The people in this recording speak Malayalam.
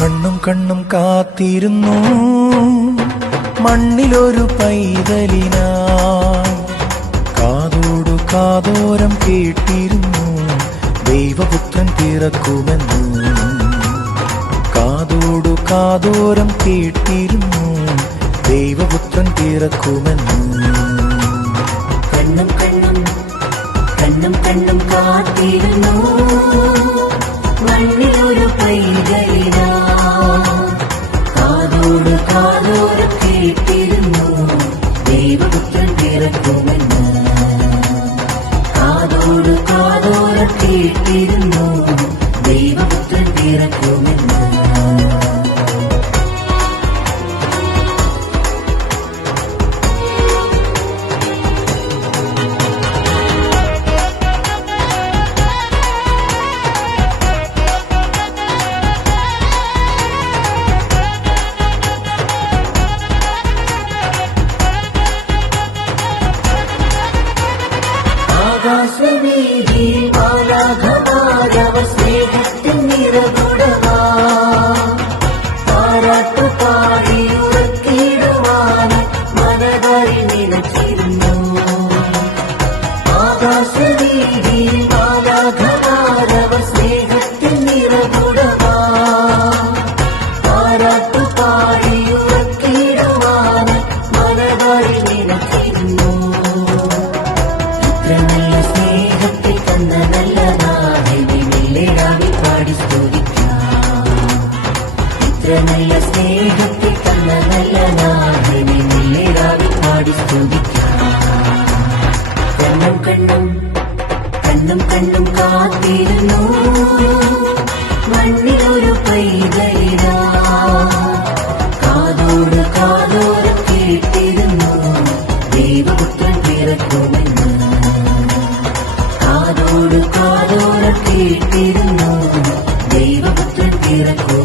കണ്ണും കണ്ണും കാത്തിരുന്നു മണ്ണിലൊരു പൈതലിനായി. കാതോടു കാതോരം കേട്ടിരുന്നു ദൈവപുത്രൻ പിറക്കുമെന്ന്. കാതോടു കാതോരം കേട്ടിരുന്നു ദൈവപുത്രൻ പിറക്കുമെന്ന്. കണ്ണും കണ്ണും കണ്ണും കണ്ണും കാത്തിരുന്നു മണ്ണിലൊരു പൈതലിനാ. കാതോട് കാതോരം കേട്ടിരുന്നു ദൈവപുത്രൻ പിറക്കുമെന്ന്. കാതോട് കാതോരം കേട്ടിരുന്നു ദൈവപുത്രൻ പിറക്കുമെന്ന്. ആകാശവീതിയിൽ മാലാഖമാരവർ സ്നേഹത്തിൻ നിറകുടമാ. താരാട്ടുപാടി ഉറക്കിടുവാനായി മനതായി നിലച്ചിരുന്നു. ആകാശവീതിയിൽ മാലാഖമാരവർ സ്നേഹത്തിൻ നിറകുടമാ. താരാട്ടുപാടി ഉറക്കിടുവാനായി മനതായി നിലച്ചിരുന്നു. നല്ല സ്നേഹത്തെ തന്ന നല്ല നാഥനെ മെല്ലെടാവി പാടി സ്തുതിക്കാം. ഇത്ര നല്ല സ്നേഹത്തെ തന്ന നല്ല നാഥനെ മെല്ലെടാവി പാടി സ്തുതിക്കാം. കണ്ണും കണ്ണും കണ്ണും കണ്ണും കാത്തിരുന്നു മണ്ണിലൊരു പൈതലിനാ. കാതോട് കാതോരം കേട്ടിരുന്നു ദൈവപുത്രൻ പിറക്കുമെന്ന്. കാതോട് കാതോരം കേട്ടിരുന്നു ദൈവപുത്രൻ പിറക്കും.